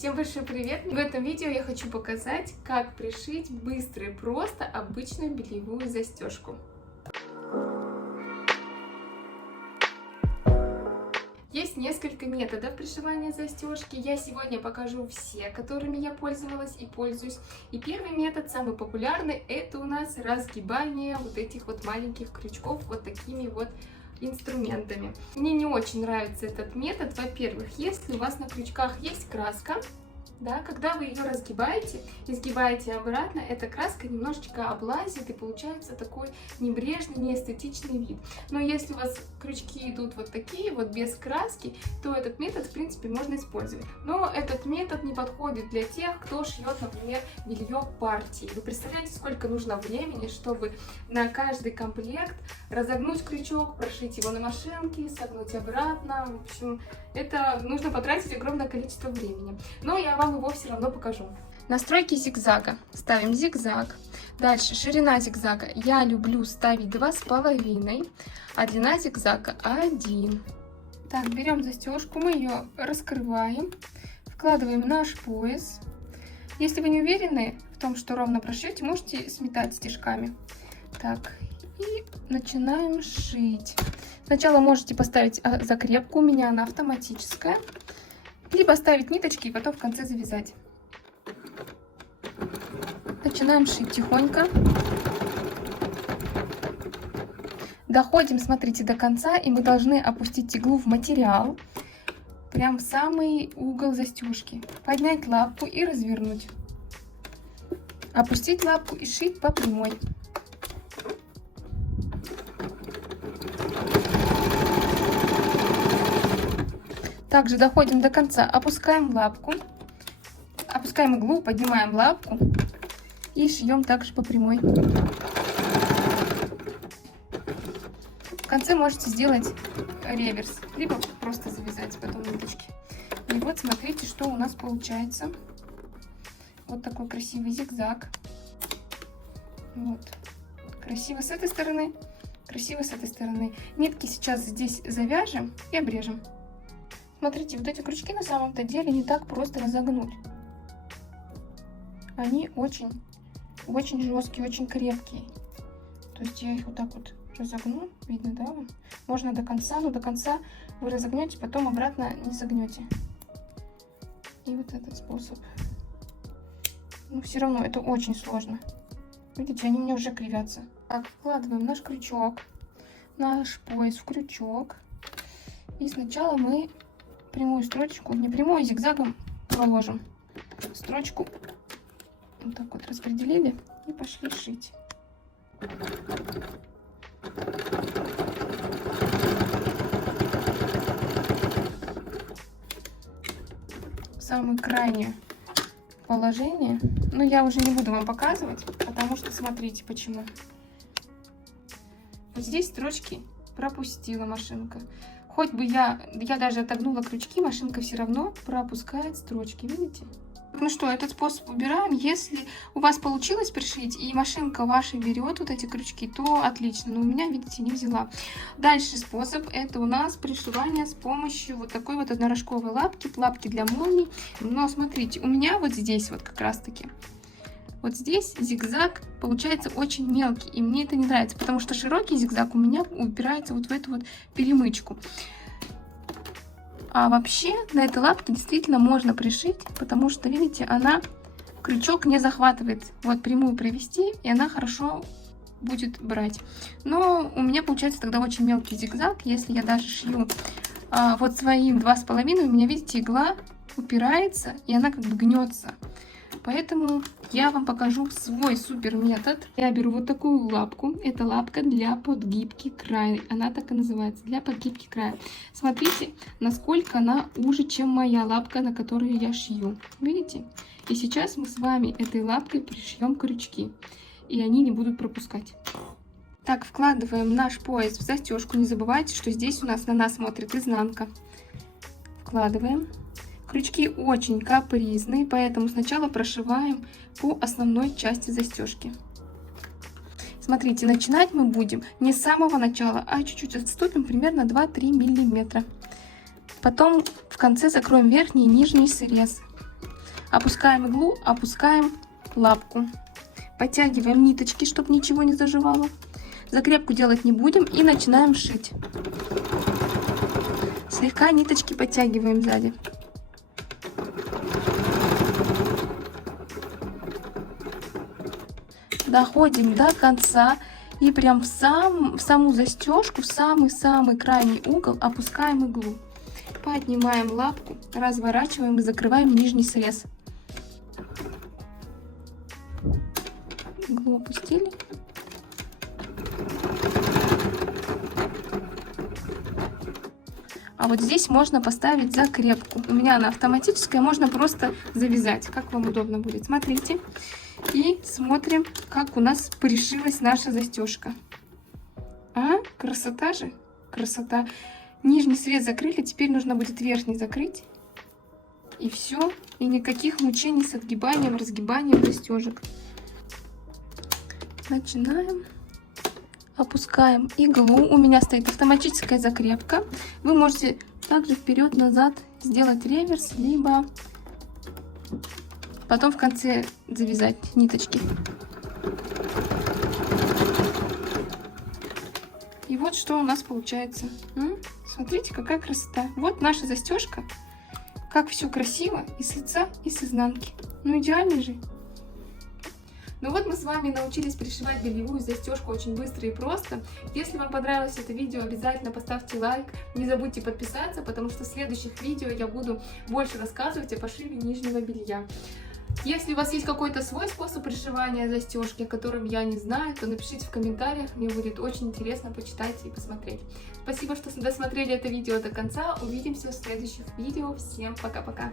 Всем большой привет! В этом видео я хочу показать, как пришить быстро и просто обычную бельевую застежку. Есть несколько методов пришивания застежки. Я сегодня покажу все, которыми я пользовалась и пользуюсь. И первый метод, самый популярный, это у нас разгибание вот этих вот маленьких крючков вот такими вот инструментами. Мне не очень нравится этот метод. Во-первых, если у вас на крючках есть краска, да, когда вы ее разгибаете и сгибаете обратно, эта краска немножечко облазит и получается такой небрежный, неэстетичный вид. Но если у вас крючки идут вот такие вот без краски, то этот метод в принципе можно использовать. Но этот метод не подходит для тех, кто шьет, например, белье партии. Вы представляете, сколько нужно времени, чтобы на каждый комплект разогнуть крючок, прошить его на машинке, согнуть обратно. В общем, это нужно потратить огромное количество времени. Но я вам его все равно покажу. Настройки зигзага. Ставим зигзаг. Дальше ширина зигзага. Я люблю ставить 2,5, а длина зигзага 1. Так, берем застежку, мы ее раскрываем, вкладываем наш пояс. Если вы не уверены в том, что ровно прошьете, можете сметать стежками. Так, и начинаем шить. Сначала можете поставить закрепку, у меня она автоматическая. Либо ставить ниточки и потом в конце завязать. Начинаем шить тихонько. Доходим, смотрите, до конца, и мы должны опустить иглу в материал. Прям в самый угол застежки. Поднять лапку и развернуть. Опустить лапку и шить по прямой. Также доходим до конца, опускаем лапку, опускаем иглу, поднимаем лапку и шьем также по прямой. В конце можете сделать реверс, либо просто завязать потом ниточки. И вот смотрите, что у нас получается. Вот такой красивый зигзаг. Вот. Красиво с этой стороны, красиво с этой стороны. Нитки сейчас здесь завяжем и обрежем. Смотрите, вот эти крючки на самом-то деле не так просто разогнуть. Они очень жесткие, очень крепкие. То есть я их вот так вот разогну, видно, да? Можно до конца, но до конца вы разогнете, потом обратно не загнете. И вот этот способ. Но все равно это очень сложно. Видите, они у меня уже кривятся. Так, вкладываем наш крючок, наш пояс в крючок. И сначала мы прямую строчку, не прямую, зигзагом проложим строчку. Вот так вот распределили и пошли шить. Самое крайнее положение. Но я уже не буду вам показывать, потому что смотрите почему. Вот здесь строчки пропустила машинка. Хоть бы я даже отогнула крючки, машинка все равно пропускает строчки, видите? Ну что, этот способ убираем. Если у вас получилось пришить и машинка ваша берет вот эти крючки, то отлично. Но у меня, видите, не взяла. Дальше способ, это у нас пришивание с помощью вот такой вот однорожковой лапки для молний. Но смотрите, у меня вот здесь вот как раз таки, вот здесь зигзаг получается очень мелкий, и мне это не нравится, потому что широкий зигзаг у меня упирается вот в эту вот перемычку. А вообще на этой лапке действительно можно пришить, потому что, видите, она крючок не захватывает. Вот прямую провести, и она хорошо будет брать. Но у меня получается тогда очень мелкий зигзаг, если я даже шью вот своим 2,5, у меня, видите, игла упирается, и она как бы гнется. Поэтому я вам покажу свой супер метод. Я беру вот такую лапку. Это лапка для подгибки края. Она так и называется, для подгибки края. Смотрите, насколько она уже, чем моя лапка, на которую я шью. Видите? И сейчас мы с вами этой лапкой пришьем крючки. И они не будут пропускать. Так, вкладываем наш пояс в застежку. Не забывайте, что здесь у нас на нас смотрит изнанка. Вкладываем. Крючки очень капризные, поэтому сначала прошиваем по основной части застежки. Смотрите, начинать мы будем не с самого начала, а чуть-чуть отступим, примерно 2-3 миллиметра. Потом в конце закроем верхний и нижний срез. Опускаем иглу, опускаем лапку. Подтягиваем ниточки, чтобы ничего не заживало. Закрепку делать не будем и начинаем шить. Слегка ниточки подтягиваем сзади. Доходим до конца и прям в саму застежку, в самый-самый крайний угол опускаем иглу. Поднимаем лапку, разворачиваем и закрываем нижний срез. Иглу опустили. А вот здесь можно поставить закрепку. У меня она автоматическая, можно просто завязать, как вам удобно будет. Смотрите. И смотрим, как у нас пришилась наша застежка. Красота же, красота. Нижний срез закрыли, теперь нужно будет верхний закрыть. И все. И никаких мучений с отгибанием, разгибанием застежек. Начинаем. Опускаем иглу. У меня стоит автоматическая закрепка. Вы можете также вперед-назад сделать реверс, либо потом в конце завязать ниточки. И вот что у нас получается. Смотрите, какая красота. Вот наша застежка. Как все красиво и с лица, и с изнанки. Ну идеально же. Ну вот мы с вами научились пришивать бельевую застежку очень быстро и просто. Если вам понравилось это видео, обязательно поставьте лайк. Не забудьте подписаться, потому что в следующих видео я буду больше рассказывать о пошиве нижнего белья. Если у вас есть какой-то свой способ пришивания застежки, о котором я не знаю, то напишите в комментариях, мне будет очень интересно почитать и посмотреть. Спасибо, что досмотрели это видео до конца. Увидимся в следующих видео. Всем пока-пока!